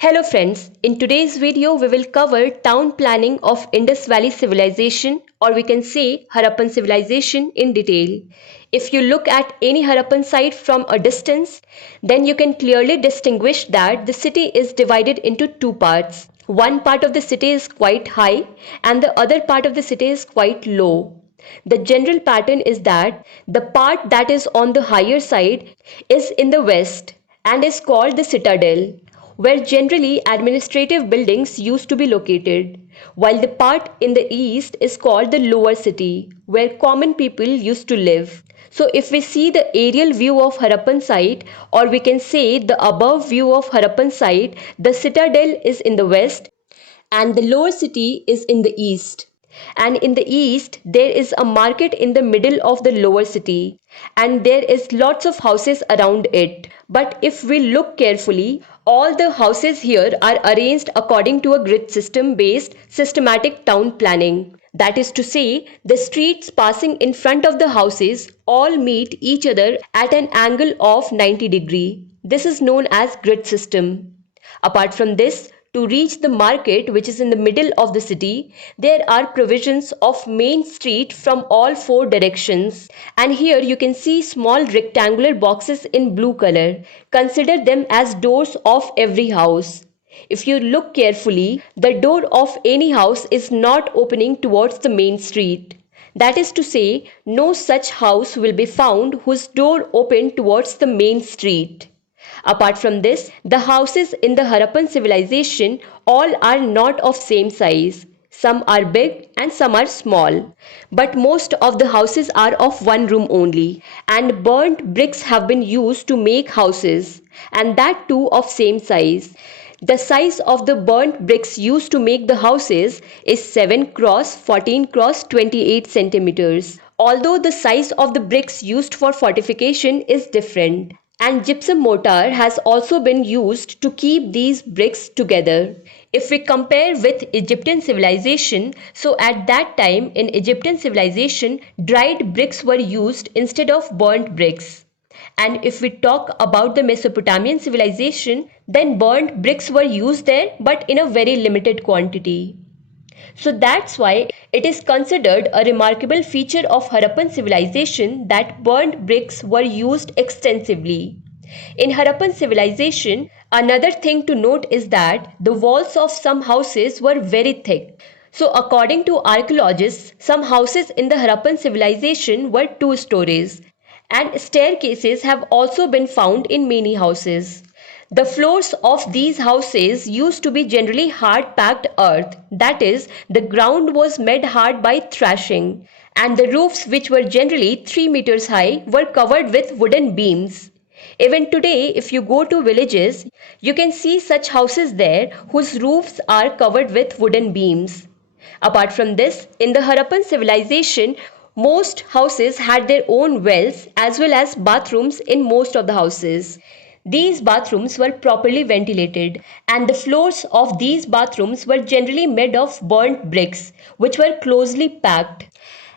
Hello friends, in today's video we will cover town planning of Indus Valley Civilization, or we can say Harappan Civilization, in detail. If you look at any Harappan site from a distance, then you can clearly distinguish that the city is divided into two parts. One part of the city is quite high and the other part of the city is quite low. The general pattern is that the part that is on the higher side is in the west and is called the citadel, where generally administrative buildings used to be located, while the part in the east is called the lower city, where common people used to live. So if we see the aerial view of Harappan site, or we can say the above view of Harappan site, the citadel is in the west and the lower city is in the east. And in the east there is a market in the middle of the lower city and there is lots of houses around it. But if we look carefully, all the houses here are arranged according to a grid system based systematic town planning. That is to say, the streets passing in front of the houses all meet each other at an angle of 90 degree. This is known as grid system. Apart from this, to reach the market, which is in the middle of the city, there are provisions of main street from all four directions. And here you can see small rectangular boxes in blue color. Consider them as doors of every house. If you look carefully, the door of any house is not opening towards the main street. That is to say, no such house will be found whose door opened towards the main street. Apart from this, the houses in the Harappan civilization all are not of same size. Some are big and some are small. But most of the houses are of one room only. And burnt bricks have been used to make houses, and that too of same size. The size of the burnt bricks used to make the houses is 7 cross 14 cross 28 centimeters. Although the size of the bricks used for fortification is different. And gypsum mortar has also been used to keep these bricks together. If we compare with Egyptian civilization, so at that time in Egyptian civilization, dried bricks were used instead of burnt bricks. And if we talk about the Mesopotamian civilization, then burnt bricks were used there but in a very limited quantity. So that's why it is considered a remarkable feature of Harappan civilization that burnt bricks were used extensively. In Harappan civilization, another thing to note is that the walls of some houses were very thick. So according to archaeologists, some houses in the Harappan civilization were 2 stories, and staircases have also been found in many houses. The floors of these houses used to be generally hard packed earth, that is, the ground was made hard by thrashing, and the roofs, which were generally 3 meters high, were covered with wooden beams. Even today, if you go to villages, you can see such houses there whose roofs are covered with wooden beams. Apart from this, in the Harappan civilization, most houses had their own wells as well as bathrooms in most of the houses. These bathrooms were properly ventilated, and the floors of these bathrooms were generally made of burnt bricks, which were closely packed.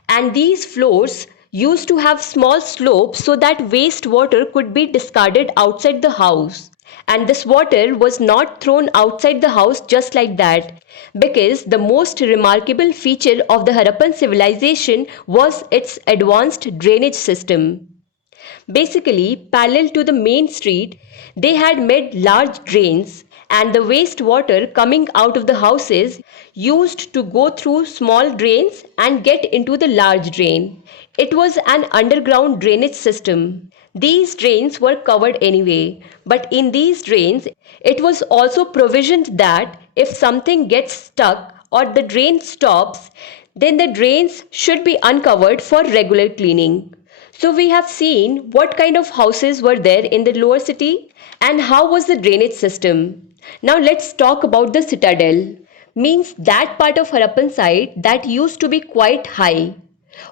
And these floors used to have small slopes so that wastewater could be discarded outside the house. And this water was not thrown outside the house just like that, because the most remarkable feature of the Harappan civilization was its advanced drainage system. Basically, parallel to the main street, they had made large drains, and the wastewater coming out of the houses used to go through small drains and get into the large drain. It was an underground drainage system. These drains were covered anyway, but in these drains, it was also provisioned that if something gets stuck or the drain stops, then the drains should be uncovered for regular cleaning. So we have seen what kind of houses were there in the lower city and how was the drainage system. Now let's talk about the citadel. Means that part of Harappan site that used to be quite high.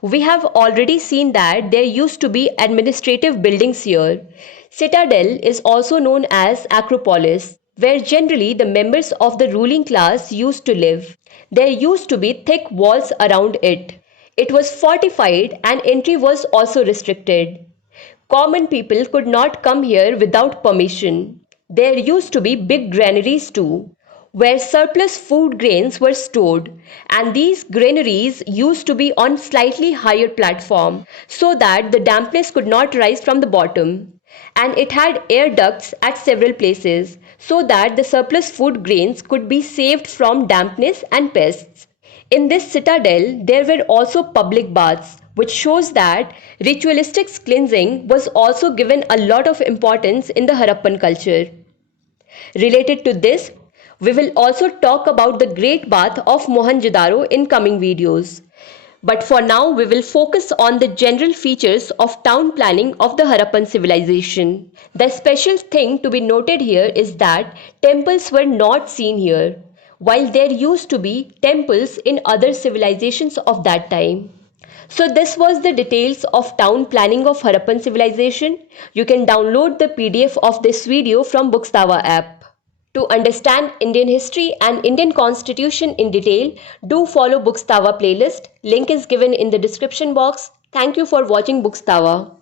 We have already seen that there used to be administrative buildings here. Citadel is also known as Acropolis, where generally the members of the ruling class used to live. There used to be thick walls around it. It was fortified and entry was also restricted. Common people could not come here without permission. There used to be big granaries too, where surplus food grains were stored, and these granaries used to be on slightly higher platform so that the dampness could not rise from the bottom. And it had air ducts at several places so that the surplus food grains could be saved from dampness and pests. In this citadel, there were also public baths, which shows that ritualistic cleansing was also given a lot of importance in the Harappan culture. Related to this, we will also talk about the Great Bath of Mohenjo-daro in coming videos. But for now, we will focus on the general features of town planning of the Harappan civilization. The special thing to be noted here is that temples were not seen here, while there used to be temples in other civilizations of that time. So this was the details of town planning of Harappan civilization. You can download the PDF of this video from Bookstava app. To understand Indian history and Indian constitution in detail, do follow Bookstava playlist. Link is given in the description box. Thank you for watching Bookstava.